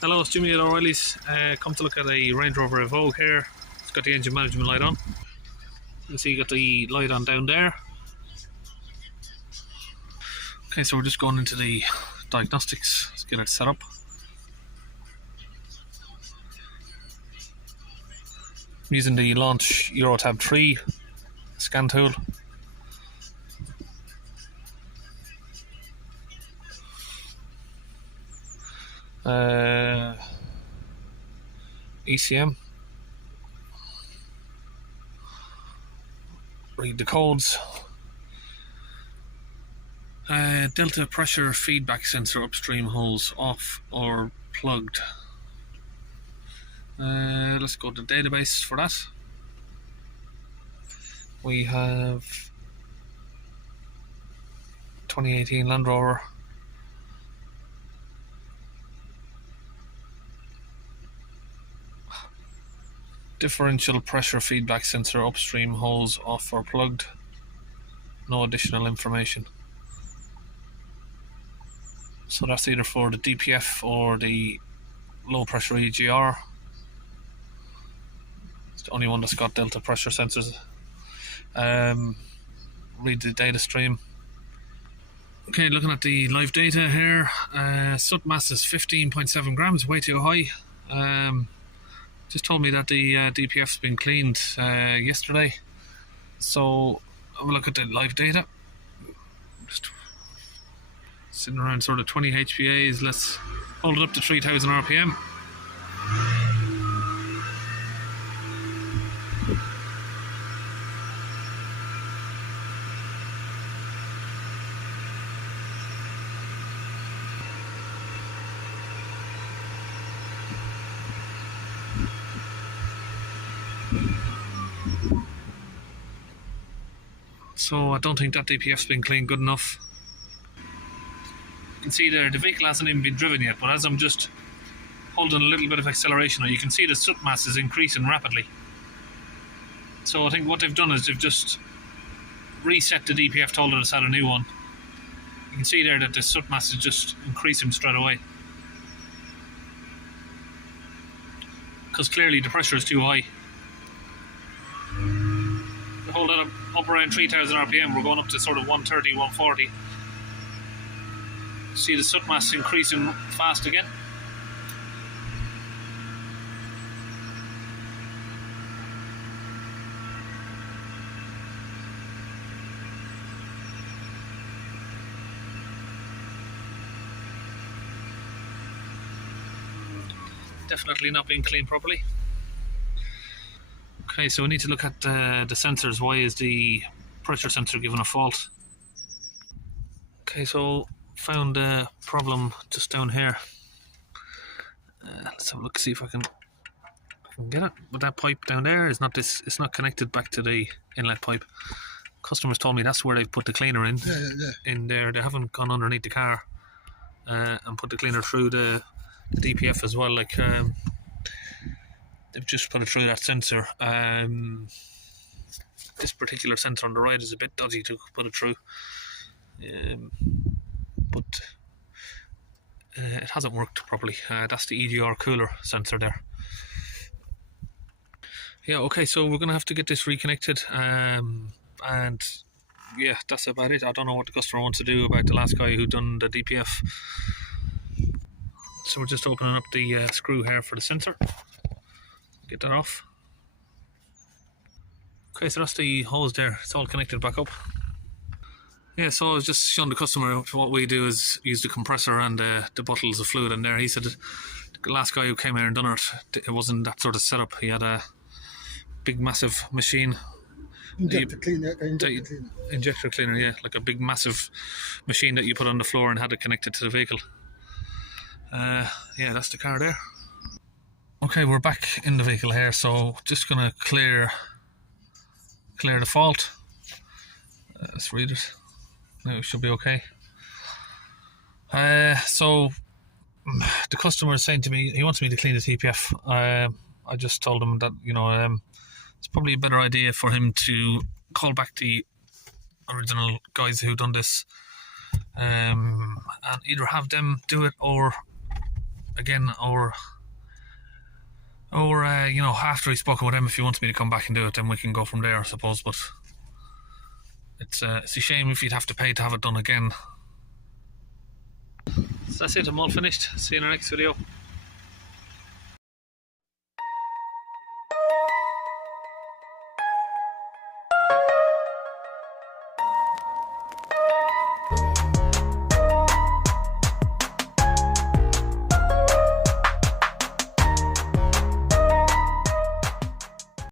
Hello, it's Jimmy at O'Reilly's. Come to look at a Range Rover Evoque here. It's got the engine management light on. You can see you got the light on down there. Okay, so we're just going into the diagnostics. Let's get it set up. I'm using the Launch Eurotab 3 scan tool. ECM. Read the codes. Delta pressure feedback sensor upstream holes off or plugged. Let's go to the database for that. We have 2018 Land Rover. Differential pressure feedback sensor upstream holes off or plugged. No additional information. So that's either for the DPF or the low pressure EGR. It's the only one that's got delta pressure sensors. Read the data stream. Okay, looking at the live data here. Soot mass is 15.7 grams, way too high. Just told me that the DPF's been cleaned yesterday. So have a look at the live data. Just sitting around sort of 20 HPAs. Let's hold it up to 3000 RPM. So I don't think that DPF's been cleaned good enough. You can see there the vehicle hasn't even been driven yet, but as I'm just holding a little bit of acceleration, you can see the soot mass is increasing rapidly. So I think what they've done is they've just reset the DPF, told it it's had a new one. You can see there that the soot mass is just increasing straight away. Because clearly the pressure is too high. Hold it up around 3000 RPM, we're going up to sort of 130, 140. See the soot mass increasing fast again. Definitely not being cleaned properly. Okay, so we need to look at the sensors. Why is the pressure sensor giving a fault? Okay, so found a problem just down here. Let's have a look, see if I can get it. But that pipe down there is not this. It's not connected back to the inlet pipe. Customers told me that's where they've put the cleaner in. In there, they haven't gone underneath the car and put the cleaner through the DPF as well. Like. They've just put it through that sensor. This particular sensor on the right is a bit dodgy to put it through, but it hasn't worked properly. That's the EGR cooler sensor there. Yeah, okay, so we're going to have to get this reconnected, and yeah, that's about it. I don't know what the customer wants to do about the last guy who done the DPF. So we're just opening up the screw here for the sensor. Get that off. Okay, so that's the hose there. It's all connected back up. Yeah, so I was just showing the customer what we do is use the compressor and the bottles of fluid in there. He said the last guy who came here and done it wasn't that sort of setup. He had a big massive machine. Injector cleaner, yeah, like a big massive machine that you put on the floor and had it connected to the vehicle. Yeah, that's the car there. Okay, we're back in the vehicle here, so just gonna clear the fault. Let's read it. Now it should be okay. So the customer is saying to me he wants me to clean the DPF. I just told him that it's probably a better idea for him to call back the original guys who done this, and either have them do it, or again, or you know, after he's spoken with him, if he wants me to come back and do it, then we can go from there, I suppose. But it's a shame if you'd have to pay to have it done again. So that's it, I'm all finished. See you in the next video.